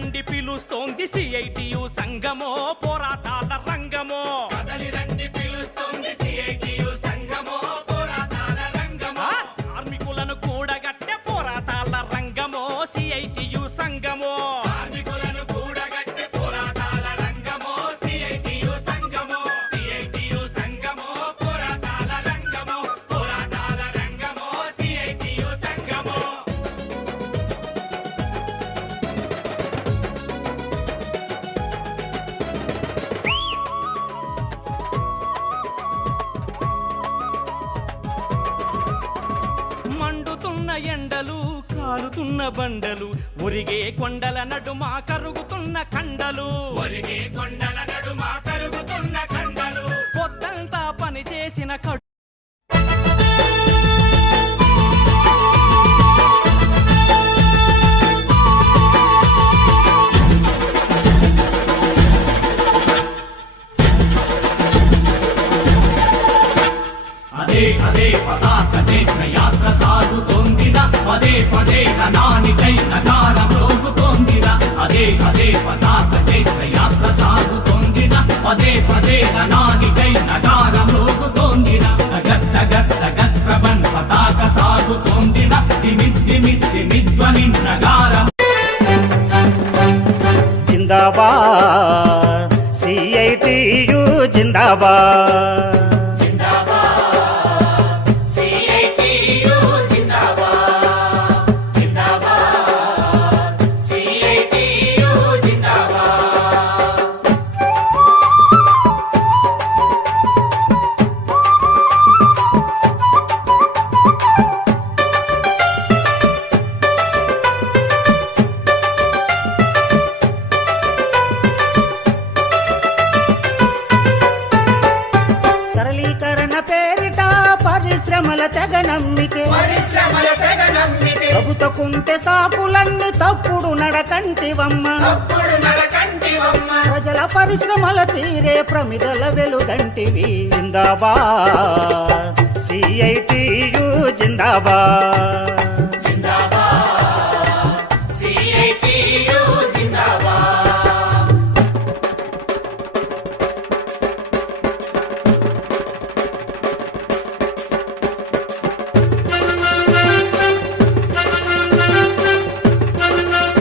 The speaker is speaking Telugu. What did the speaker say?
రండి పిలుస్తోంది సిఐటియు సంఘమో మండుతున్న ఎండలు కాలుతున్న బండలు ఉరిగే కొండల నడుమ కరుగుతున్న కండలు. ఒరిగే కొండల నడుమ కరుగుతున్న కండలు. పొద్దంతా పని చేసిన కడు అదే అదే పతాక చైత్ర యాత్ర సాగుతోందిన పదే పదే నానికై నగారం రోగుతోందిన అదే పదే పతాక చైత్ర యాత్ర సాగుతోందిన పదే పదే నానికై నగారం రోగుతోందిన గత్త గత్త గత్రబన్ పతాక సాగుతోందిన దిమిద్ది మిద్ది మిద్వని నగారం జిందాబాద్. సిఐటియు జిందాబాద్. పరిశ్రమల తెగ నమ్మితే పరిశ్రమల తెగ నమ్మితే ప్రభుత్వ కుంటె సాకులన్నీ తప్పుడు నడకంటివమ్మ. తప్పుడు నడకంటివమ్మ. ప్రజల పరిశ్రమల తీరే ప్రమిదల వెలుగంటివి జిందాబాద్. సిఐటియు జిందాబాద్.